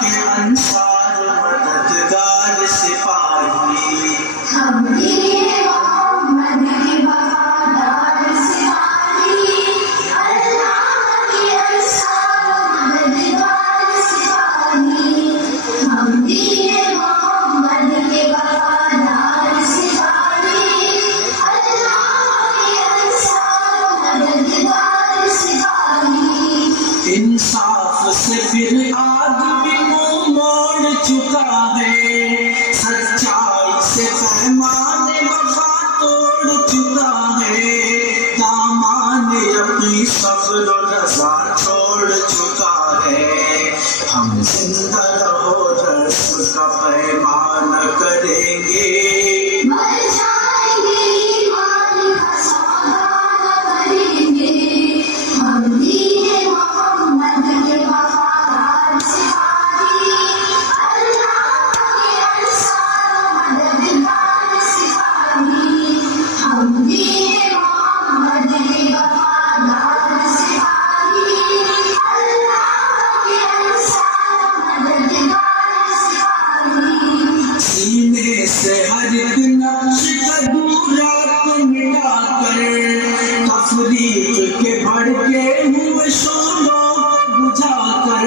के अंसार मददगार सिपाही, हम दीन मोहम्मद के वफादार सिपाही, अल्लाह के अंसार मददगार सिपाही। हम दीन मोहम्मद के वफादार सिपाही, अल्लाह के अंसार मददगार सिपाही। इंसाफ से फिर आदमी मुंह मोड़ चुका है, सच्चाई से पैमाने वफा तोड़ चुका है, दामाने अपनी सब्र रज़ा छोड़ चुका है। हम जिंदा रहो रसूल का पैमान करेंगे, मर जाएंगे ईमान का सौदा न करेंगे। हम दीन मोहम्मद के वफादार सिपाही, अल्लाह के अंसार मददगार सिपाही। हम दीन मोहम्मद के वफादार सिपाही, अल्लाह के अंसार मददगार सिपाही। सीने से हर एक नक्श अधूरा को मिटाकर, तफरीक के भड़के हुए शोलों को बुझाकर,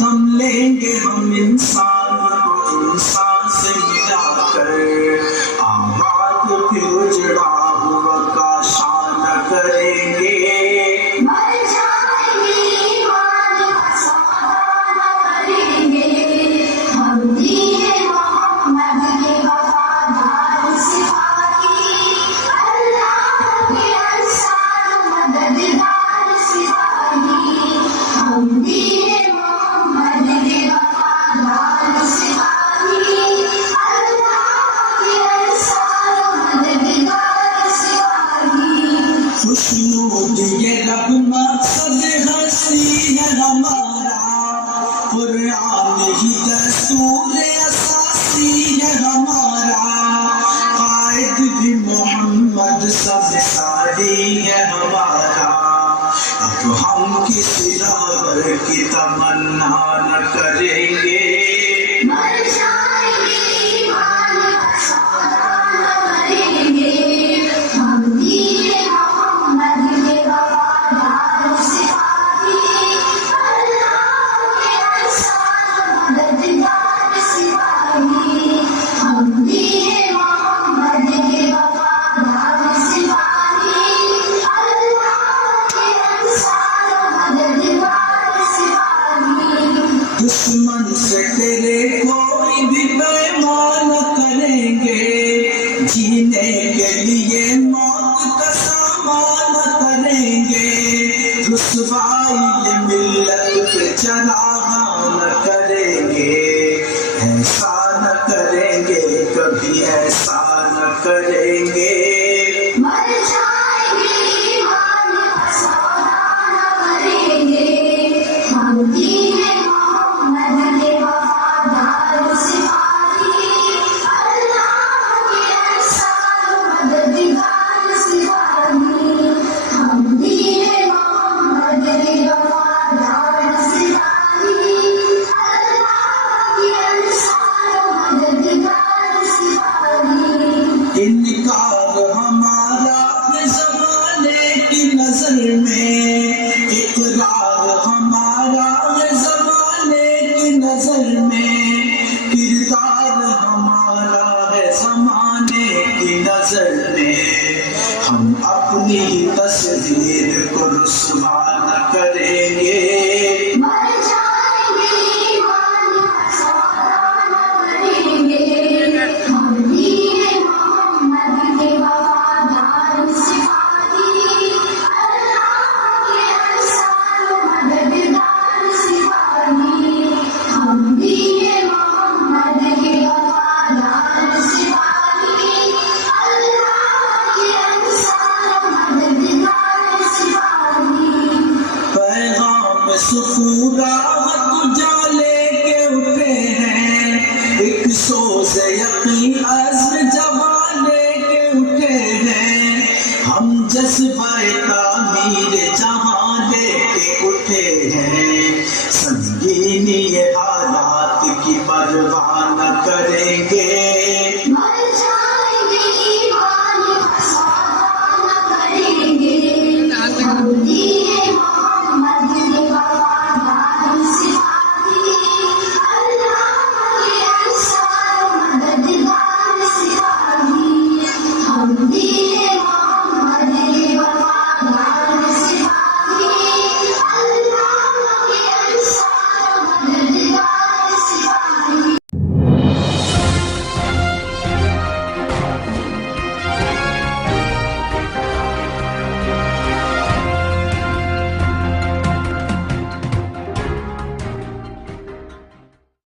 थम लेंगे हम इंसान को इंसान से मिलाकर, आबाद फिर उजड़ा हुआ काशान करेंगे। मर जाएंगे ईमान का सौदा न करेंगे। हम दीन मोहम्मद के वफादार सिपाही, अल्लाह के अंसार मददगार सिपाही। हम दीन मोहम्मद के वफादार सिपाही, अल्लाह के अंसार मददगार सिपाही। खुशनूद ये रब मकसद हंसी है हमारा, कुरान ही दस्तूर असासी है हमारा, कायद भी मोहम्मद सब सारी है हमारा। अब हम किसी रावर की तमन्ना न करेंगे, मर जाएंगे ईमान का सौदा न करेंगे। हम दीन मोहम्मद के वफादार सिपाही, अल्लाह के अंसार मददगार सिपाही। हम दीन मोहम्मद के वफादार सिपाही, अल्लाह के अंसार मददगार सिपाही। दुश्मन से तेरे कोई भी बेईमान करेंगे, जीने के लिए मौत का सामान करेंगे, रुसवाई ये मिल्लत पे चढ़ावा न करेंगे, ऐसा न करेंगे कभी ऐसा न करेंगे। मर जाएंगे ईमान का सौदा न करेंगे। हम दीन मोहम्मद के वफादार सिपाही, अल्लाह के अंसार मददगार सिपाही। हम दीन मोहम्मद के वफादार सिपाही, अल्लाह के अंसार मददगार सिपाही। इनकार हमारा है ज़माने की नजर में, इकरार हमारा है ज़माने की नजर में, किरदार हमारा है ज़माने की नजर में। हम अपनी तस्वीर को रुसवा न करेंगे, मर जाएंगे ईमान का सौदा न करेंगे। हम दीन मोहम्मद के वफादार सिपाही, अल्लाह के अंसार मददगार सिपाही। हम दीन मोहम्मद के वफादार सिपाही, अल्लाह के अंसार मददगार सिपाही। पैगाम सुकूरा उजाले के उठे हैं, एक सोज यकीन अज़्म जवाने के उठे हैं, हम जज्बा तामीर जहां लेके उठे हैं, संगीनी ये हालात करेंगे। मर जाएंगे ईमान का सौदा न करेंगे। हम दीन